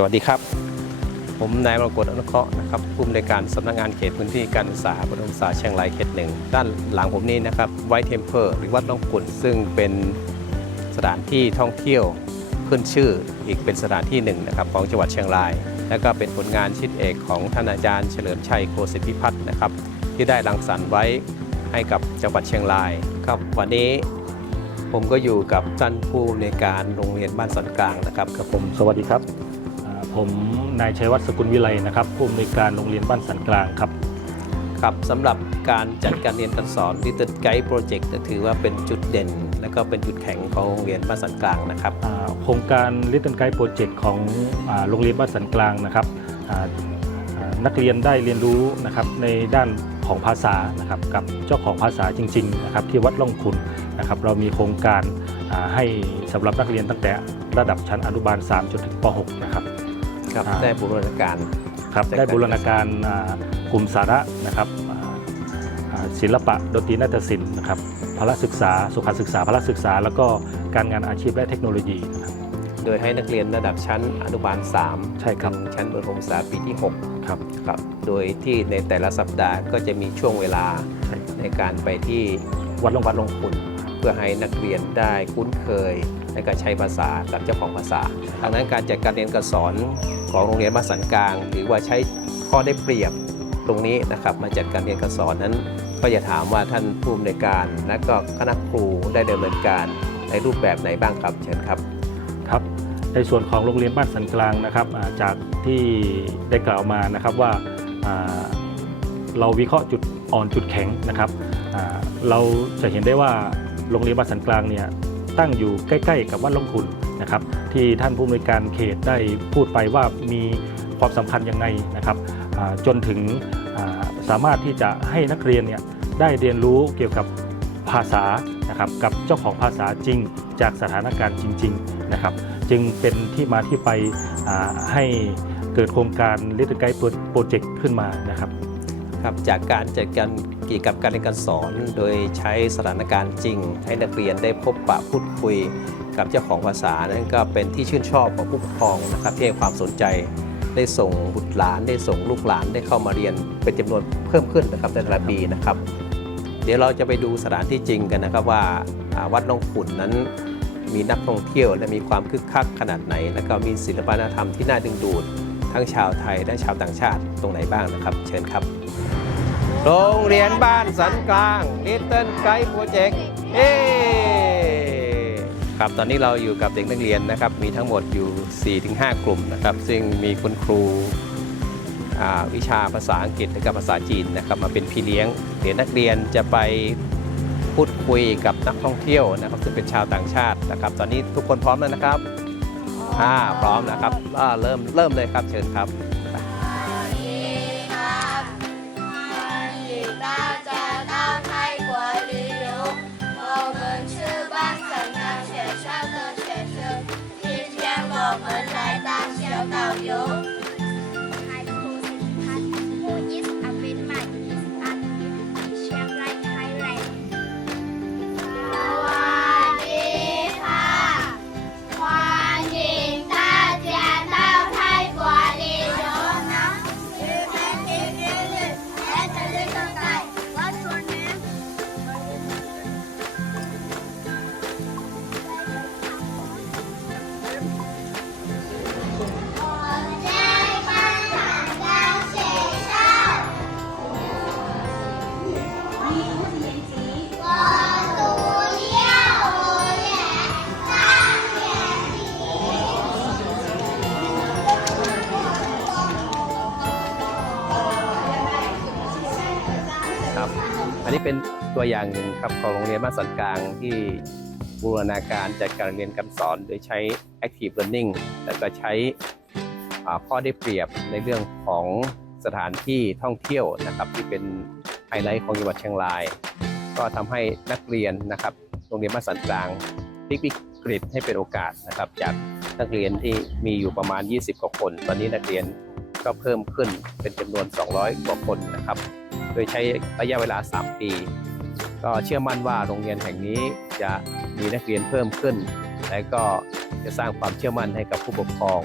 สวัสดีครับ ผมนายมรกตอนุเคราะห์นะครับผู้อำนวยการสำนักงานเขตพื้นที่การศึกษาประถมศึกษาเชียงรายเขตหนึ่งด้านหลังผมนี้นะครับไวท์เทมเพอร์หรือวัดล่องขุนซึ่งเป็นสถานที่ท่องเที่ยวขึ้นชื่ออีกเป็นสถานที่หนึ่งนะครับของจังหวัดเชียงราย และก็เป็นผลงานชิ้นเอกของท่านอาจารย์เฉลิมชัยโคสิทธิพัฒน์นะครับที่ได้รังสรรค์ไว้ให้กับจังหวัดเชียงรายครับวันนี้ผมก็อยู่กับท่านผู้ในวยการโรงเรียนบ้านสันกลางนะครับกับผมสวัสดีครับ ผมนายชัยวัฒน์สกุลวิไลนะครับผู้อำนวยการโรงเรียนบ้านสันกลางครับครับสำหรับการจัดการเรียนการสอน Little Guide Project ถือว่าเป็นจุดเด่น และก็เป็นจุดแข็งของโรงเรียนบ้านสันกลางนะครับอ่าโครงการ Little Guide Project ของอ่าโรงเรียนบ้านสันกลางนะครับอ่าอ่านักเรียนได้เรียนรู้นะครับในด้านของภาษานะครับกับเจ้าของภาษาจริงๆนะครับที่วัดล่องคุณนะครับเรามีโครงการอ่าให้สำหรับนักเรียนตั้งแต่ระดับชั้นอนุบาล 3 จนถึงป .6 นะครับ ครับอ่า ได้บูรณาการ ครับจากได้การบูรณาการอ่ากลุ่มสาระนะครับอ่าอ่าศิลปะดนตรีนาฏศิลป์นะครับพละศึกษา สุขศึกษาพละศึกษา แล้วก็การงานอาชีพและเทคโนโลยีนะครับ โดยให้นักเรียนระดับชั้นอนุบาล3ใช่ครับ ถึงชั้นประถมศึกษาปีที่6ครับครับโดยที่ในแต่ละสัปดาห์ก็จะมีช่วงเวลาใช่ ในการไปที่วัดลงวัดลงขุนเพื่อให้นักเรียนได้คุ้นเคย ในการใช้ภาษากับเจ้าของภาษาดังนั้นการจัดการเรียนการสอนของโรงเรียนบ้านสันกลางถือว่าใช้ข้อได้เปรียบตรงนี้นะครับมาจัดการเรียนการสอนนั้น ก็จะถามว่าท่านผู้อำนวยการและก็คณะครูได้ดำเนินการในรูปแบบไหนบ้างครับเชิญครับครับ ในส่วนของโรงเรียนบ้านสันกลางนะครับจากที่ได้กล่าวมานะครับว่าเราวิเคราะห์จุดอ่อนจุดแข็งนะครับเราจะเห็นได้ว่าโรงเรียนบ้านสันกลางเนี่ย ตั้งอยู่ใกล้ ๆ กับวัดล่องขุนนะครับที่ท่านผู้อำนวยการเขตได้พูดไปว่ามีความสำคัญยังไงนะครับจนถึงสามารถที่จะให้นักเรียนเนี่ยได้เรียนรู้เกี่ยวกับภาษานะครับกับเจ้าของภาษาจริงจากสถานการณ์จริงๆนะครับจึงเป็นที่มาที่ไปให้เกิดโครงการ Little Guide Project ขึ้นมานะครับครับจากการจัดการ เกี่ยวกับการเรียนการสอน โดยใช้สถานการณ์จริง ให้นักเรียนได้พบปะพูดคุยกับเจ้าของภาษานั่นก็เป็นที่ชื่นชอบของผู้ปกครองนะครับที่ให้ความสนใจได้ส่งบุตรหลานได้ส่งลูกหลานได้เข้ามาเรียนเป็นจำนวนเพิ่มขึ้นนะครับในแต่ละปีนะครับ เดี๋ยวเราจะไปดูสถานที่จริงกันนะครับว่าวัดหลวงขุนนั้นมีนักท่องเที่ยวและมีความคึกคักขนาดไหน แล้วก็มีศิลปวัฒนธรรมที่น่าดึงดูด ทั้งชาวไทยและชาวต่างชาติตรงไหนบ้างนะครับ เชิญครับ โรงเรียนบ้านสันกลาง Little Guide Project เอครับตอนนี้เราอยู่กับเด็กนักเรียนนะครับ มีทั้งหมดอยู่ 4-5 กลุ่มนะครับ ซึ่งมีคุณครูวิชาภาษาอังกฤษและภาษาจีนนะครับมาเป็นพี่เลี้ยงเดี๋ยวนักเรียนจะไปพูดคุยกับนักท่องเที่ยวนะครับซึ่งเป็นชาวต่างชาตินะครับ ตอนนี้ทุกคนพร้อมแล้วนะครับอ่าพร้อมนะครับอ่าเริ่มเริ่มเลยครับเชิญครับ 有 ครับ อันนี้เป็นตัวอย่างหนึ่งครับของโรงเรียนบ้านสันกลางที่บูรณาการจัดการเรียนการสอนโดยใช้ active learning แล้วก็ใช้ข้อได้เปรียบในเรื่องของสถานที่ท่องเที่ยวนะครับที่เป็นไฮไลท์ของจังหวัดเชียงราย ก็ทำให้นักเรียนนะครับโรงเรียนบ้านสันกลางพลิกวิกฤตให้เป็นโอกาสนะครับจากนักเรียนที่มีอยู่ประมาณ 20 กว่าคน ตอนนี้นักเรียนก็เพิ่มขึ้นเป็นจำนวน 200 กว่าคนนะครับ ดยใช้ระยะเวลา 3 ปี ก็เชื่อมั่นว่าโรงเรียนแห่งนี้จะมีนักเรียนเพิ่มขึ้น และก็จะสร้างความเชื่อมั่นให้กับผู้ปกครอง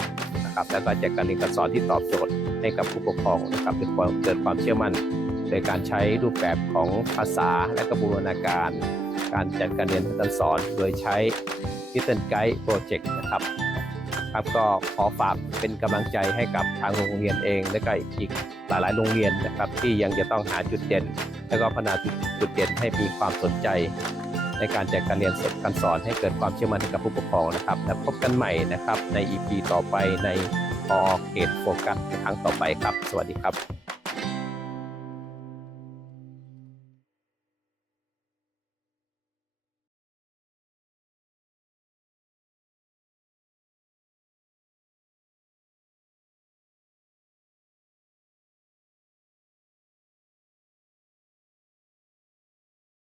นะครับแล้วก็จัดการเรียนการสอนที่ตอบโจทย์ให้กับผู้ปกครองนะครับเกิดความเกิดความเชื่อมั่นโดยการใช้รูปแบบของภาษาและก็บูรณาการ การจัดการเรียนการสอน โดยใช้ Little Guide Project นะครับ ครับก็ขอฝากเป็นกำลังใจให้กับทางโรงเรียนเอง และก็อีกหลายๆ โรงเรียนนะครับ ที่ยังจะต้องหาจุดเด่น และก็พัฒนาจุดเด่นให้มีความสนใจ ในการจัดการเรียนการสอนให้เกิดความเชื่อมั่นให้กับผู้ปกครองนะครับ แล้วพบกันใหม่นะครับใน EP ต่อไปในพอเขตโฟกัสครั้งต่อไปครับ สวัสดีครับ